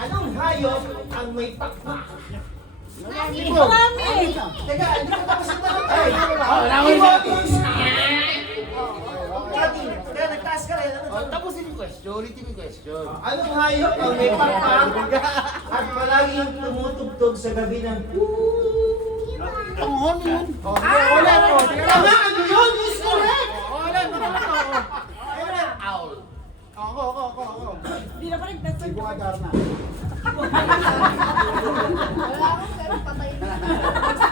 Anong hayop ang may pakpak? Marami! Teka, hindi ko tapos ang tanong tayo. Kaya nagtaas ka rin. Tapusin yung question, ulitin yung question. Anong hayop ang may pakpak at palaging tumutugtog sa gabi ng Panghon yun. Wala po. Tama, ano yun? Is correct! Wala, owl. Ako. Hindi na pa rin best friend. Ibu adar na.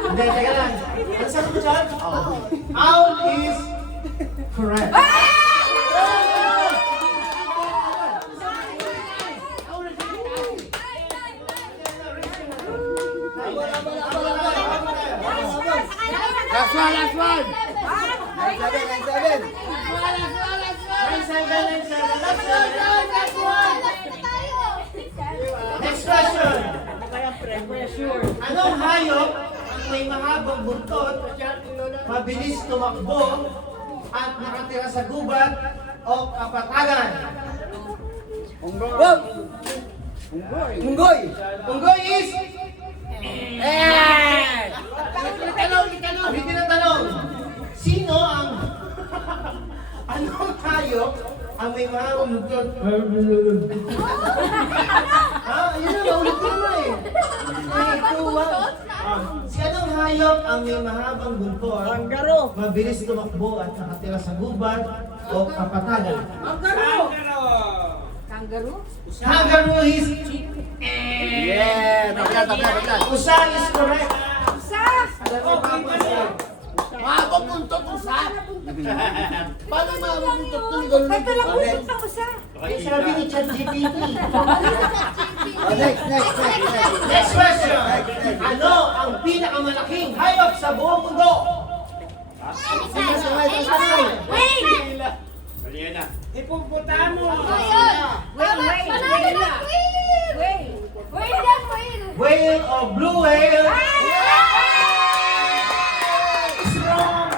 Hindi, teka lang. Ano sagot mo dyan? Owl is correct. Last one. 9-7. Next question. Anong hayop ang may mahabang buntot, mabilis tumakbo, at nakatira sa gubat o kapatagan? Unggoy! Unggoy is... Ulitin ang tanong. Sino ang... Anong hayop ang may mahabang buntot? Yun na, maulit ko naman eh. Si anong hayop ang may mahabang buntot? Kanggaro! Mabilis tumakbo at nakatira sa gubat o kapatagan? Kanggaro? Kangaroo is... Yeah, bagyan. Usa is correct. Isa! Mahabang buntot kung saan. Paano mahabang buntot kung gano'n? Ito lang po yung isa. Eh, sabi ni ChatGPT. Next. Next question. Ano ang pinakamalaking hayop sa buong mundo? Wait! Whale or blue whale? It's wrong.